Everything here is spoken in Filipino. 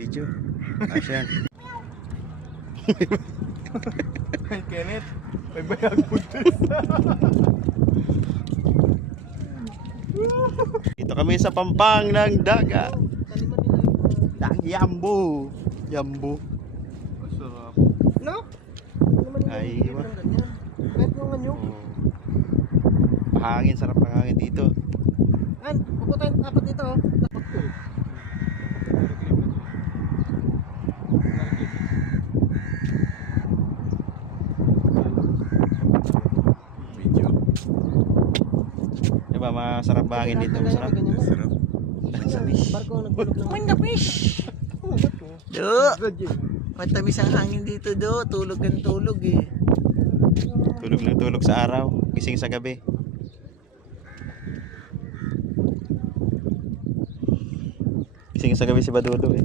Video. Asyan. Ay, Kenneth, may bayag buntis. Dito kami sa pampang ng dagat. Yambo. Yambo. Masarap. No? Ay, iba. Kahit yung anyo. Hangin, sarap ng hangin dito. An, pupunta tayo apat dito oh. Video. Diba, masarap ba hangin dito? Masarap. Masarap. Barko nagbulok ng Mind the fish. Do. Matamis ang hangin dito do. Tulog ang tulog eh. Tulog ng tulog sa araw. Gising sa gabi. Gising sa gabi si Badudo eh.